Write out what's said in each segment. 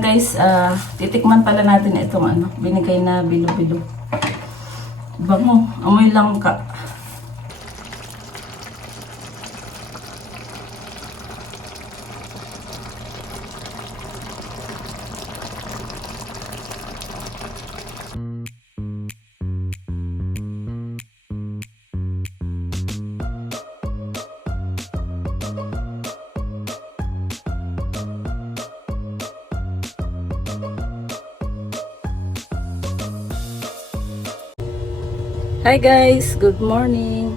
Ayan guys, ah, titikman pala natin itong ano, binigay na bilo-bilo. Bango, amoy lang Hi guys, good morning.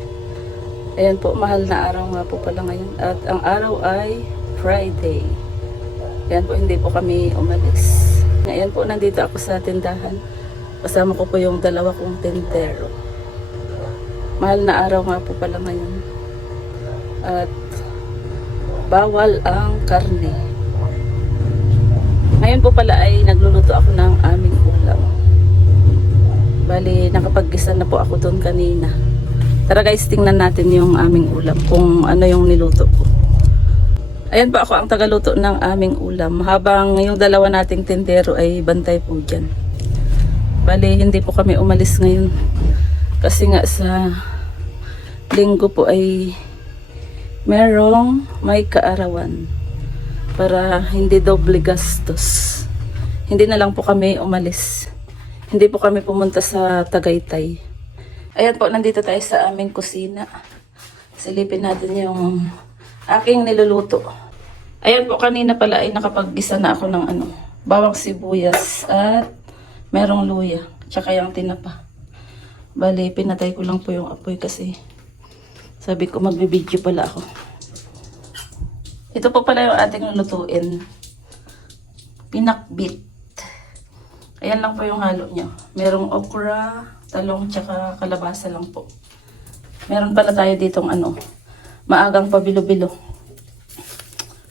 Ayan po, mahal na araw nga po pala ngayon. At ang araw ay Friday. Ayan po, hindi po kami umalis. Ayan po, nandito ako sa tindahan. Kasama ko po yung dalawa kong tindero. Mahal na araw nga po pala ngayon. At bawal ang karne. Ngayon po pala ay nagluluto ako ng aming. Bali, nakapag-gisa na po ako doon kanina. Tara guys, tingnan natin yung aming ulam, kung ano yung niluto ko. Ayan po ako ang tagaluto ng aming ulam. Habang yung dalawa nating tindero ay bantay po dyan. Bali, hindi po kami umalis ngayon. Kasi nga sa linggo po ay merong may kaarawan. Para hindi doble gastos. Hindi na lang po kami umalis. Hindi po kami pumunta sa Tagaytay. Ayan po, nandito tayo sa aming kusina. Silipin natin yung aking niluluto. Ayan po, kanina pala ay nakapag-gisa na ako ng ano, bawang sibuyas at merong luya, tsaka yung tinapa. Bali, pinatay ko lang po yung apoy kasi sabi ko magbibideo pala ako. Ito po pala yung ating lutuin. Pinakbit. Ayan lang po yung halo niya. Merong okra, talong, tsaka kalabasa lang po. Meron pala tayo ditong ano, maagang pabilo-bilo.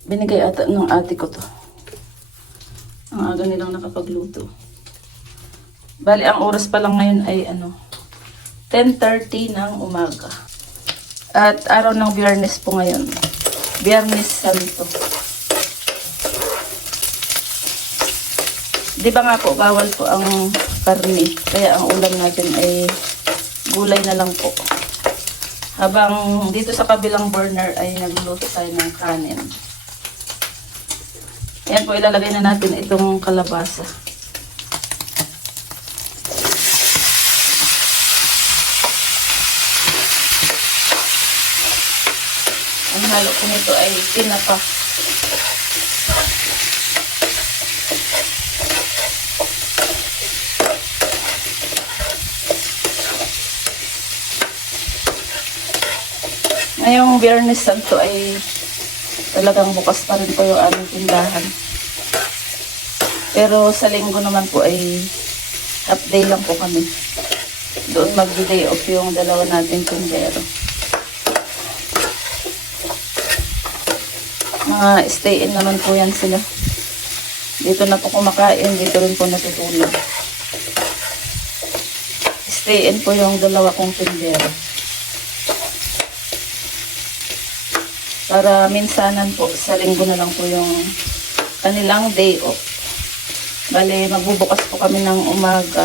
Binigay ata ng ate ko to. Ang aga nilang nakapagluto. Bali, ang oras pa lang ngayon ay ano, 10.30 ng umaga. At araw ng biyernes po ngayon. Biyernes Santo. Di ba nga po, bawal po ang karne. Kaya ang ulam natin ay gulay na lang po. Habang dito sa kabilang burner ay nagluluto tayo ng kanin. Ayan po, ilalagay na natin itong kalabasa. Ang halo ko nito ay tinapa. Ngayong Biyernes Santo ay talagang bukas pa rin po yung aming tindahan. Pero sa linggo naman po ay half day lang po kami. Doon mag-day off yung dalawa nating tindero. Mga stay-in naman po yan sila. Dito na po kumakain, dito rin po natutulog. Stay-in po yung dalawa kong tindero. Para minsanan po, sa linggo na lang po yung kanilang day off. Bale, magbubukas po kami ng umaga.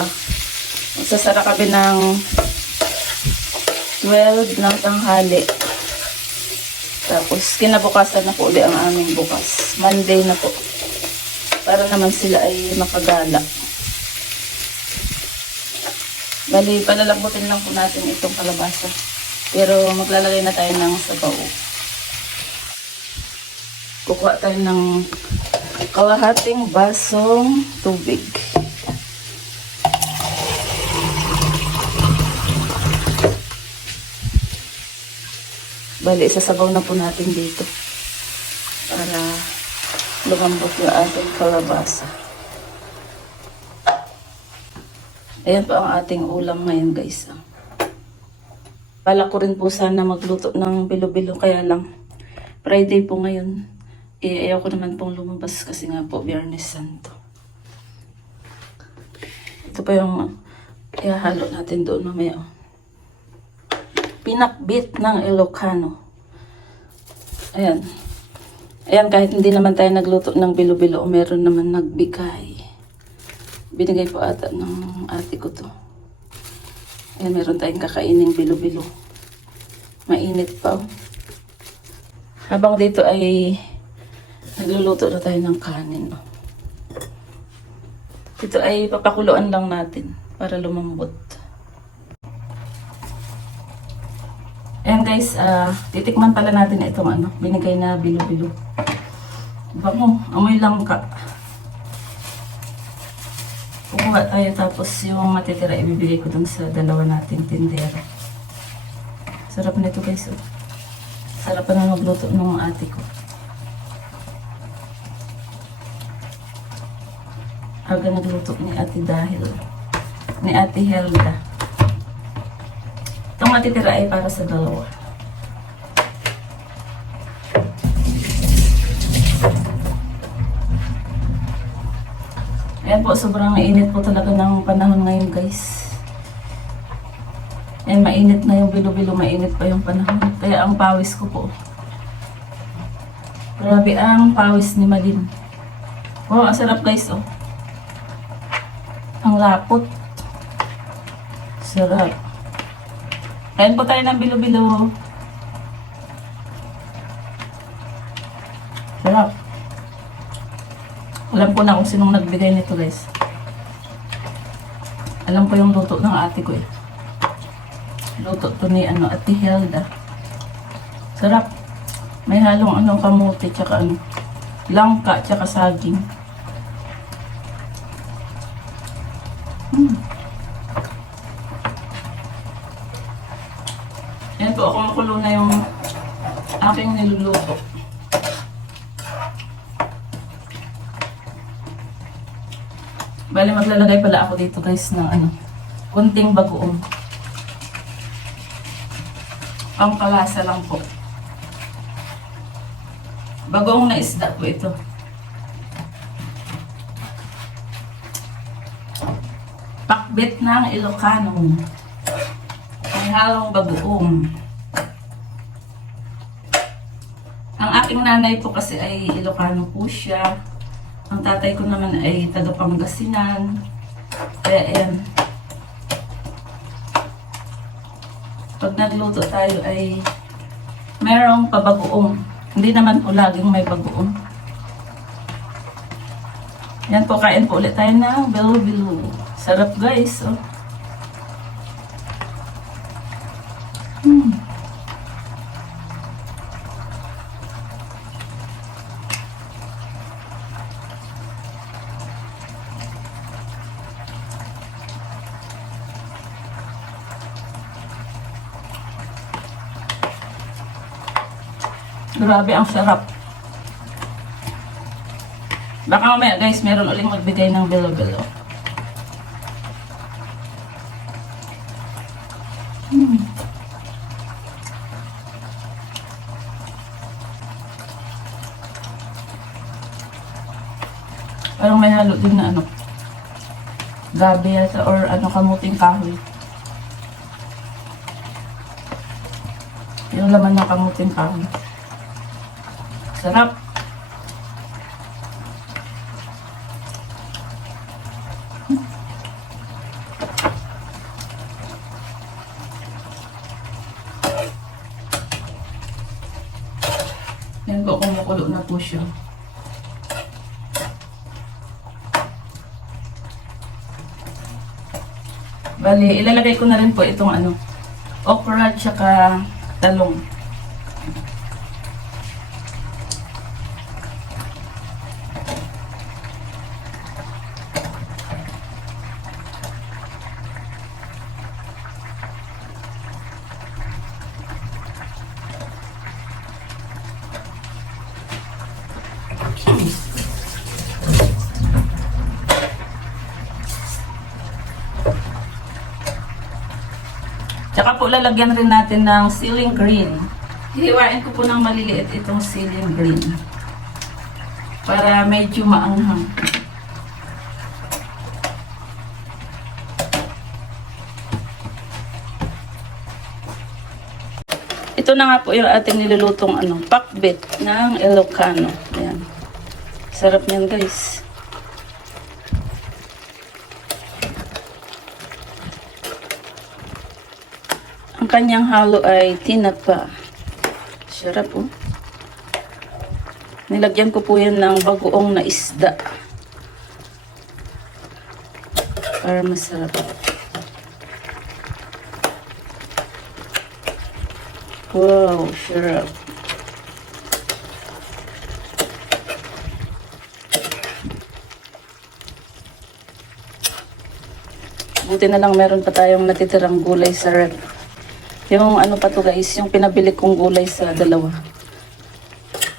Magsasara kami ng 12 ng tanghali. Tapos, kinabukasan na po ulit ang aming bukas. Monday na po. Para naman sila ay makagala. Bali, palalambutin lang po natin itong kalabasa. Pero maglalagay na tayo ng sabaw kukuha tayo ng kalahating basong tubig. Bali, sasabaw na po natin dito para lumambot yung ating kalabasa. Ayan po ang ating ulam ngayon guys. Bala ko rin po sana magluto ng bilo-bilo kaya lang Friday po ngayon. Eh, ayaw ko naman pong lumabas kasi nga po, Biyernes Santo. Ito pa yung ihahalo natin doon mamaya. oh. Pinakbit ng Ilocano. Ayan. Ayan, kahit hindi naman tayo nagluto ng bilo-bilo, meron naman nagbigay. Binigay po ata ng ate ko to. Ayan, meron tayong kakaining bilo-bilo. Mainit pa. oh. Habang dito ay nagluluto na tayo ng kanin. oh. Ito ay papakuluan lang natin para lumambot. Ayan guys, ah, titikman pala natin itong ano, binigay na bilo-bilo. Bango, amoy lang ka. Kukuha tayo tapos yung matitira ibibigay ko dun sa dalawa nating tindera. Sarap nito guys. Oh. Sarap na magluto ng ate ko. Aga nagluto ni ate dahil ni ate Helga. Itong matitira ay para sa dalawa. Ayan po, sobrang init po talaga ng panahon ngayon guys. Ayan, mainit na yung bilo-bilo, mainit pa yung panahon. Kaya ang pawis ko po. Grabe ang pawis ni Malin. Wow, ang sarap guys oh. Ang lapot. Sarap. Kain po tayo ng bilo-bilo. Sarap. Alam ko na kung sinong nagbigay nito guys. Alam ko yung luto ng ate ko eh. Luto to ni ano, ate Helda. Sarap. May halong ano, kamote tsaka ano, langka tsaka saging. Yan po, kumukulo na yung aking niluluto. Bali, maglalagay pala ako dito guys ng ano, kunting bagoong. Pangkalasa lang po. Bagoong na isda po ito. Pakbit ng Ilocano. May halong bagoong. Ang aking nanay po kasi ay Ilocano po siya. Ang tatay ko naman ay taga Pangasinan. Kaya ayan. Pag nagluto tayo ay merong pabagoong. Hindi naman po laging may bagoong. Yan po, kain po ulit tayo ng bilo-bilo. Sarap guys. Oh. Hmm. Grabe, ang sarap. Baka mamaya guys, meron uling magbigay ng bilo-bilo. Hmm. Parang may halo din na ano, gabi yata or ano, kamuting kahoy. Yung laman ng kamuting kahoy. Sarap. Yan po, kumukulo na po siya. Bali, ilalagay ko na rin po itong ano, okra tsaka talong. Tsaka po lalagyan rin natin ng ceiling green. Hihiwain ko po ng maliliit itong ceiling green. Para medyo maanghang. Ito na nga po yung ating nilulutong ano, pakbit ng Ilocano. Ayan. Sarap niyan guys. Kanyang halo ay tinapa. Sarap po. Nilagyan ko po yan ng bagoong na isda. Para masarap. Wow, sarap. Buti na lang meron pa tayong natitirang gulay sa rep. Yung ano pa to guys, yung pinabili kong gulay sa dalawa.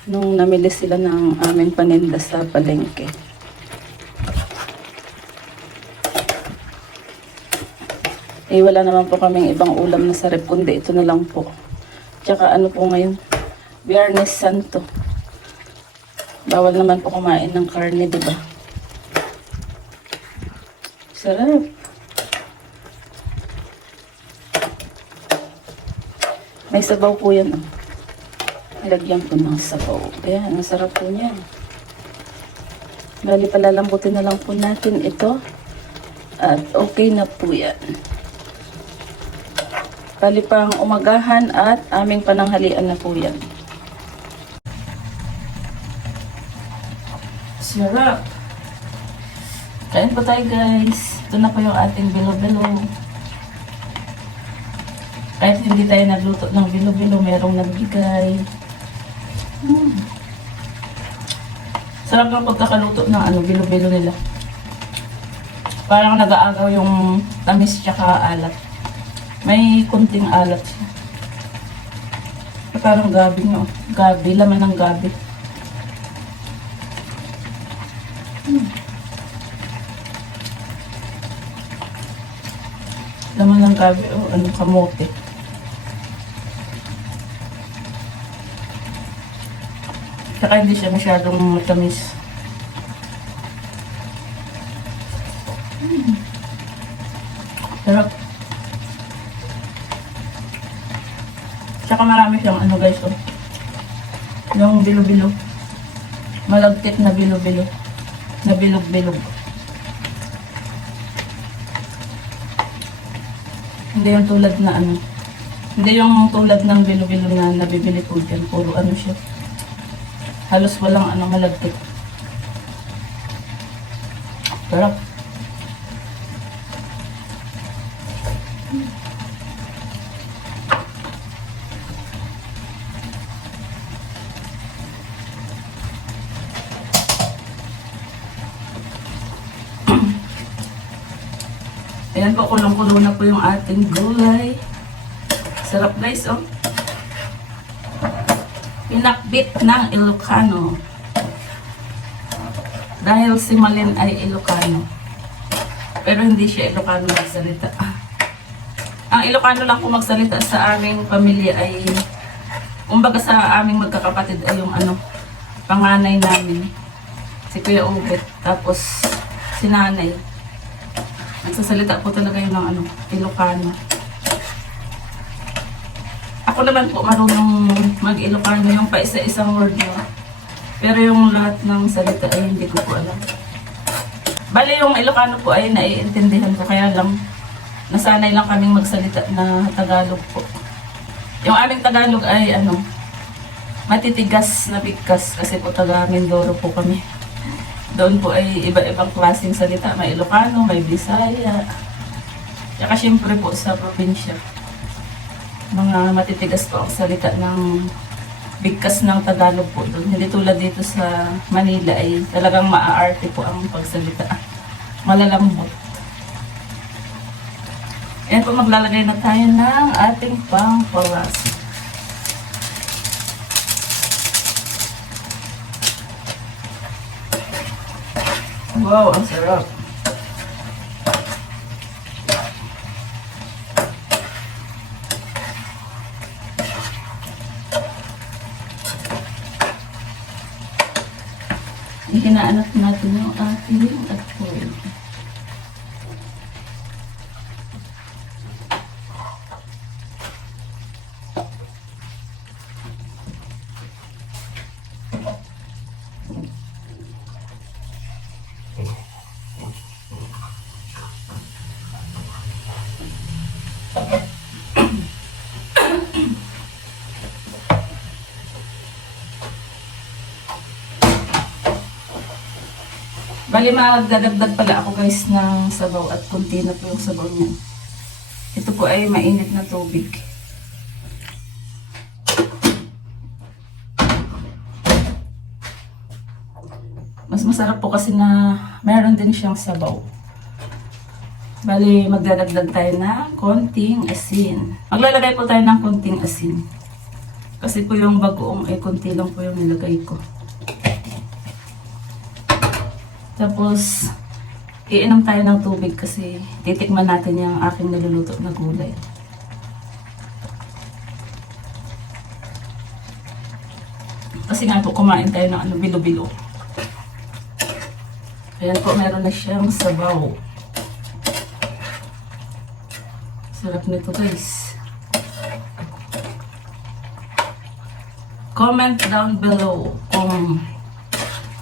Nung namili sila ng aming paninda sa palengke. Eh wala naman po kaming ibang ulam na sa rep, kundi ito na lang po. Tsaka ano po ngayon, Biyernes Santo. Bawal naman po kumain ng karne, di ba? Sarap. May sabaw po yan. Oh. Nilagyan ko ng sabaw. Ayan, ang sarap po niya. Bali palalambutin na lang po natin ito. At okay na po yan. Bali pang umagahan at aming pananghalian na po yan. Sarap. Kain po tayo guys. Ito na po yung ating bilo-bilo. Kahit hindi tayo nagluto ng bilo-bilo, merong nagbigay. Hmm. Sarap ng pagkakaluto ng ano, bilo-bilo nila. Parang nag-aagaw yung tamis tsaka alat. May kunting alat siya. Parang gabi no. Gabi, laman ng gabi. Hmm. Laman ng gabi, oh, ano, kamote. Saka hindi siya masyadong matamis. Mm. Sarap. Saka marami siyang ano guys, oh. Yung bilo-bilo. Malagkit na bilo-bilo. Na bilog-bilog. Hindi yung tulad na ano. Hindi yung tulad ng bilo-bilo na nabibili po dyan. Puro ano siya. Halos walang ano malagkit. Sarap. Ayan po, kulong-kulo na po yung ating gulay. Sarap guys, oh. Pinakbit ng Ilocano. Dahil si Malin ay Ilocano. Pero hindi siya Ilocano magsalita. Ang Ilocano lang po magsalita sa aming pamilya ay kumbaga sa aming magkakapatid ay yung ano, panganay namin. Si Kuya Ubet. Tapos si nanay. Nagsasalita po talaga yun ng ano, Ilocano. Ako naman po marunong mag-Ilocano yung pa isa-isang word na. Pero yung lahat ng salita ay hindi ko po alam. Bali yung Ilocano po ay naiintindihan ko kaya lang nasanay lang kaming magsalita na Tagalog po. Yung aming Tagalog ay ano, matitigas na bigkas kasi po taga Mindoro po kami. Doon po ay iba-ibang klaseng salita. May Ilocano, may Bisaya. Tsaka syempre po sa probinsya. Mga matitigas po ang salita ng bigkas ng Tagalog po doon. Hindi tulad dito sa Manila ay talagang maaarte po ang pagsalita. Malalambot. Ayan po maglalagay na tayo ng ating pangpalas. Wow, ang sarap. Hinaanap natin yung ating at Bali, magdadagdag pala ako guys ng sabaw at kunti na po yung sabaw niya. Ito po ay mainit na tubig. Mas masarap po kasi na meron din siyang sabaw. Bali, magdadagdag tayo ng konting asin. Maglalagay po tayo ng konting asin. Kasi po yung bagoong ay konti lang po yung nilagay ko. Tapos, iinom tayo ng tubig kasi titikman natin yung aking niluluto na gulay. Kasi nga po, kumain tayo ng ano, bilo-bilo. Ayan po, meron na siyang sabaw. Sarap nito guys. Comment down below kung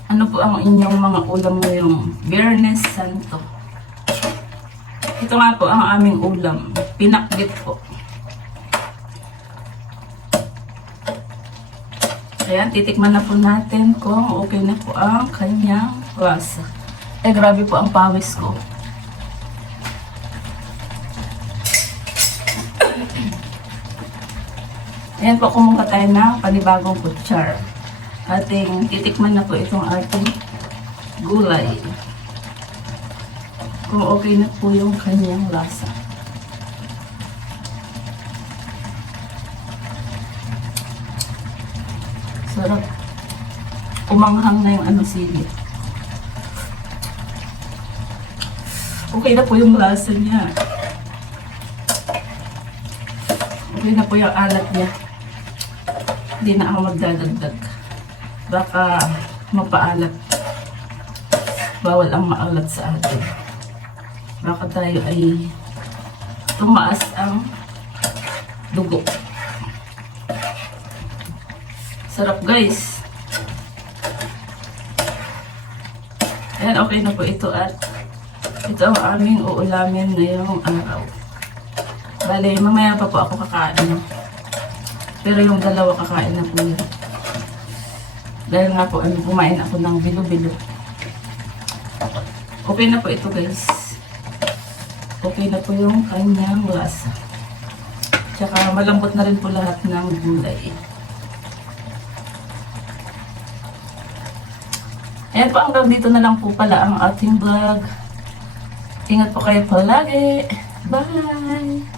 ano po ang inyong mga ulam ngayong Biyernes Santo. Ito nga po ang aming ulam. Pinakbit po. Ayan, titikman na po natin kung okay na po ang kanyang lasa. Eh, grabe po ang pawis ko. Ayan po, kumuha tayo ng panibagong kutsar. Ating titikman na po itong ating gulay. Kung okay na po yung kanyang lasa. Sarap. Umanghang na yung ano sili. Okay na po yung lasa niya. Okay na po yung alat niya. Hindi na ako magdadagdag. Baka mapaalat. Bawal ang maalat sa atin. Baka tayo ay tumaas ang dugo. Sarap guys. Ayan, okay na po ito at ito ang aming uulamin ngayong araw. Bale, mamaya pa po ako kakain. Pero yung dalawa kakain na po yun. Dahil nga po, ano, kumain ako ng bilo-bilo. Okay na po ito guys. Okay na po yung kanyang lasa. Tsaka malambot na rin po lahat ng gulay. Ayan po, hanggang dito na lang po pala ang ating vlog. Ingat po kayo palagi. Bye!